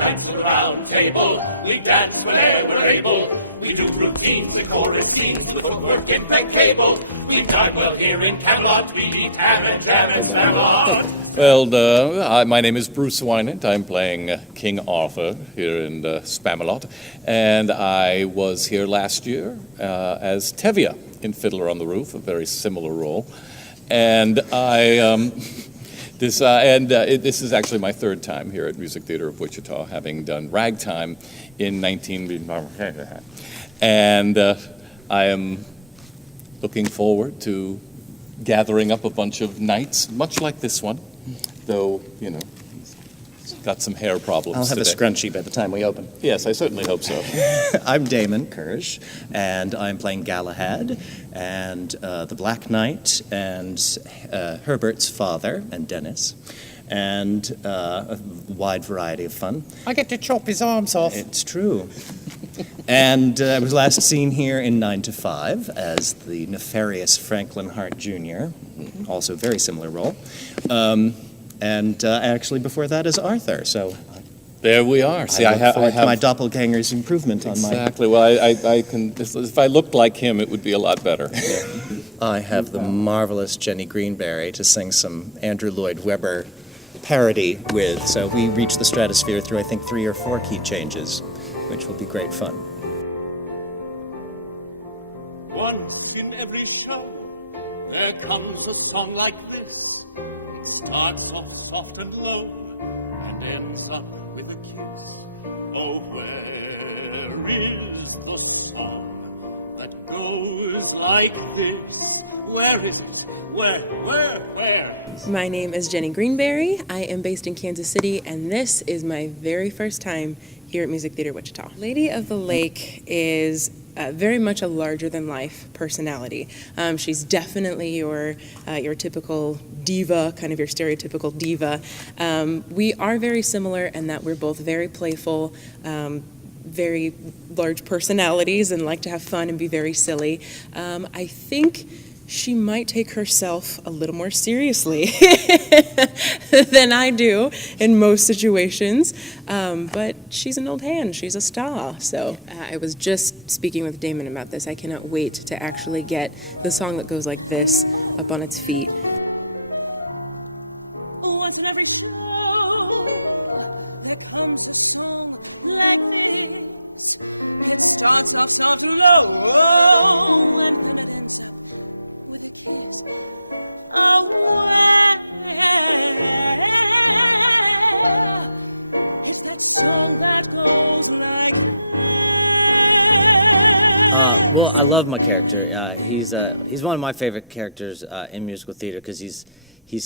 Knights of the Round Table. We dance whenever we're able. We do routines and chorus scenes with footwork impeccable. We dine well here in Camelot. We eat ham and jam and Spamalot. Well, my name is Bruce Wynant. I'm playing King Arthur here in Spamalot. And I was here last year as Tevye in Fiddler on the Roof, a very similar role. And this is actually my third time here at Music Theater of Wichita, having done Ragtime in 19... And I am looking forward to gathering up a bunch of knights, much like this one, though, you know, he's got some hair problems I'll have today. a scrunchie by the time we open. Yes, I certainly hope so. I'm Damon Kirsch, and I'm playing Galahad, and the Black Knight, and Herbert's father, and Dennis, and a wide variety of fun. I get to chop his arms off. It's true. And I was last seen here in 9 to 5 as the nefarious Franklin Hart Jr., also a very similar role. And actually before that as Arthur, so... There we are. See, I have my doppelganger's improvement on my... Exactly. Well, I can... If I looked like him, it would be a lot better. I have the marvelous Jenny Greenberry to sing some Andrew Lloyd Webber parody with, so we reach the stratosphere through, I think, 3 or 4 key changes, which will be great fun. Once in every show, there comes a song like this. It starts off soft and low and ends up with a kiss. Oh, where is the song that goes like this? Where is it? Where? My name is Jenny Greenberry. I am based in Kansas City, and this is my very first time here at Music Theater Wichita. Lady of the Lake is very much a larger-than-life personality. She's definitely your typical diva, kind of your stereotypical diva. We are very similar in that we're both very playful, very large personalities, and like to have fun and be very silly. I think she might take herself a little more seriously than I do in most situations, but she's an old hand, she's a star. So I was just speaking with Damon about this. I cannot wait to actually get the song that goes like this up on its feet. Once in every show, there comes a song like this. It starts off soft and low, and then it ends up with a kiss. Oh, where is that song that goes like this? Well, I love my character. He's one of my favorite characters in musical theater because he's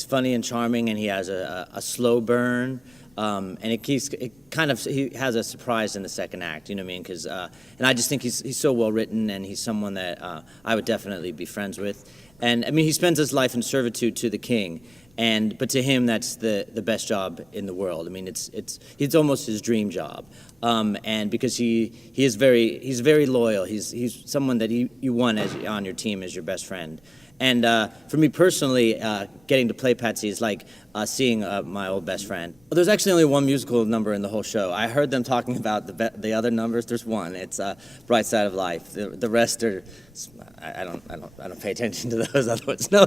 funny and charming, and he has a slow burn. And he has a surprise in the second act, you know what I mean? Because and I just think he's so well written, and he's someone that I would definitely be friends with. And I mean, he spends his life in servitude to the king, but to him that's the best job in the world. I mean, it's almost his dream job. And because he's very loyal. He's someone that you want on your team as your best friend. And for me personally, getting to play Patsy is like seeing my old best friend. Well, there's actually only one musical number in the whole show. I heard them talking about the other numbers. There's one. It's Bright Side of Life. The rest are I don't pay attention to those other ones. No,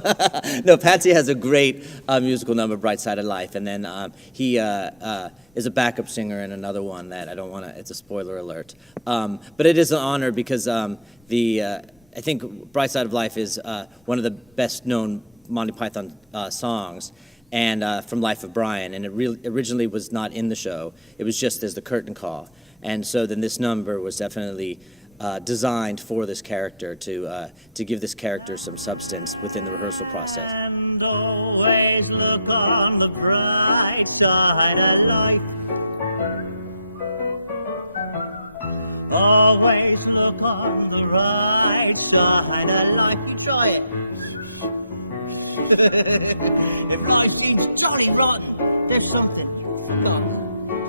Patsy has a great musical number, Bright Side of Life, and then he is a backup singer in another one that I don't want to. It's a spoiler alert. But it is an honor because I think Bright Side of Life is one of the best-known Monty Python songs, and from Life of Brian, and it originally was not in the show. It was just as the curtain call. And so then this number was definitely designed for this character to give this character some substance within the rehearsal process. And always look on the bright side of life. Always look on the right side of life. You try it. If life seems jolly rotten, there's something you've forgotten.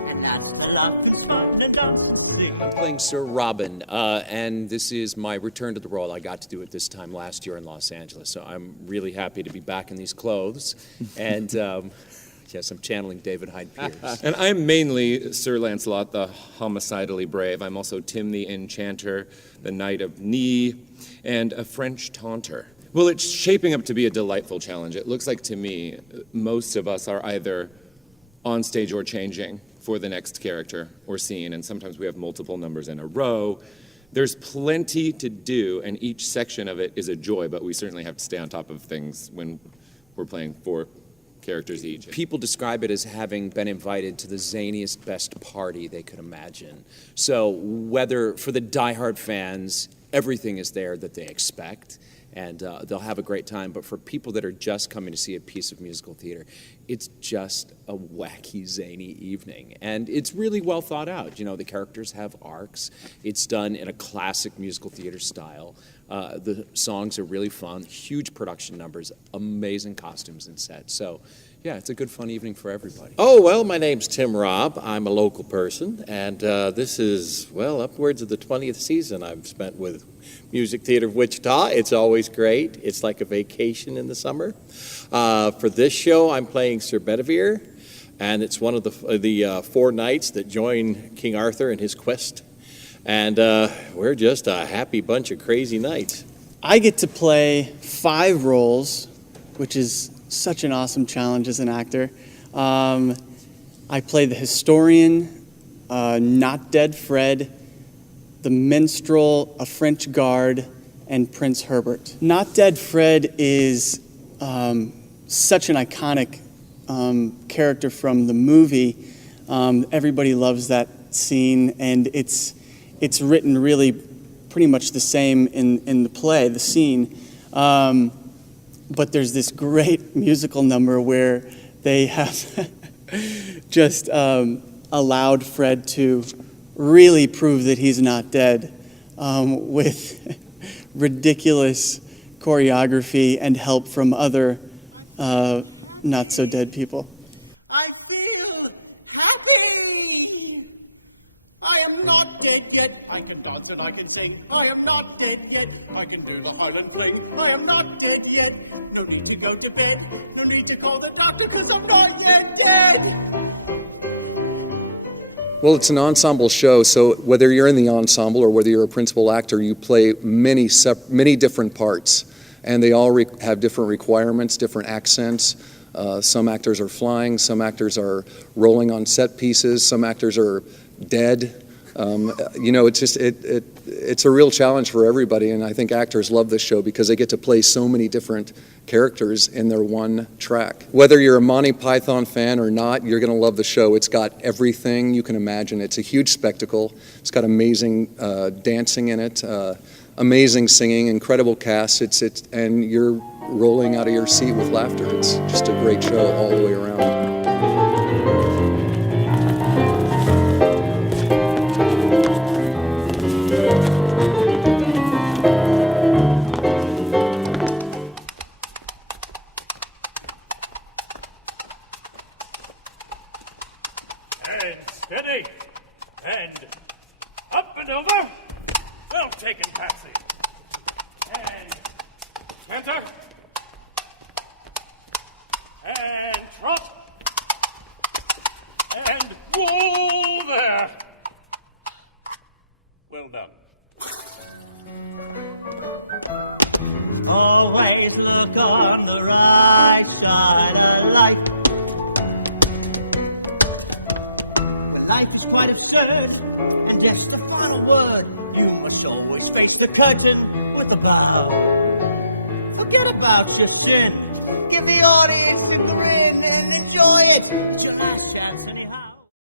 And that's to laugh and smile and dance and sing. Playing Sir Robin, and this is my return to the role. I got to do it this time last year in Los Angeles, so I'm really happy to be back in these clothes. And Yes, I'm channeling David Hyde Pierce. And I'm mainly Sir Lancelot, the homicidally brave. I'm also Tim the Enchanter, the Knight of Knee, and a French taunter. Well, it's shaping up to be a delightful challenge. It looks like to me most of us are either on stage or changing for the next character or scene, and sometimes we have multiple numbers in a row. There's plenty to do, and each section of it is a joy, but we certainly have to stay on top of things when we're playing 4 characters each. People describe it as having been invited to the zaniest, best party they could imagine. So whether for the diehard fans, everything is there that they expect, and they'll have a great time. But for people that are just coming to see a piece of musical theater, it's just a wacky, zany evening. And it's really well thought out. You know, the characters have arcs. It's done in a classic musical theater style. The songs are really fun, huge production numbers, amazing costumes and sets. So, yeah, it's a good, fun evening for everybody. Oh, well, my name's Tim Robb. I'm a local person, and this is, well, upwards of the 20th season I've spent with Music Theater of Wichita. It's always great. It's like a vacation in the summer. For this show, I'm playing Sir Bedivere, and it's one of the 4 knights that join King Arthur in his quest. And we're just a happy bunch of crazy knights. I get to play 5 roles, which is such an awesome challenge as an actor. I play the historian, not dead Fred, the minstrel, a French guard, and Prince Herbert. Not dead Fred is such an iconic character from the movie. Everybody loves that scene, and it's written really pretty much the same in the play, the scene. But there's this great musical number where they have just allowed Fred to really prove that he's not dead with ridiculous choreography and help from other not-so-dead people. I feel happy! I am not dead yet. I can dance and I can sing. I am not dead yet. I can do the Highland fling. I am not dead yet. No need to go to bed. No need to call the doctor, 'cause I'm not yet dead. Well, it's an ensemble show, so whether you're in the ensemble or whether you're a principal actor, you play many different parts, and they all have different requirements, different accents. Some actors are flying, some actors are rolling on set pieces, some actors are dead. You know, it's a real challenge for everybody, and I think actors love this show because they get to play so many different characters in their one track. Whether you're a Monty Python fan or not, you're going to love the show. It's got everything you can imagine. It's a huge spectacle. It's got amazing dancing in it, amazing singing, incredible cast. And you're rolling out of your seat with laughter. It's just a great show all the way around. And steady. And up and over. Well taken, Patsy. And enter. And trot. And whoa there. Well done. Always look on the right side of life. When life is quite absurd, and death's the final word, you must always face the curtain with a bow. Forget about your sin. Give the audience a grin and enjoy it. It's your last chance anyhow.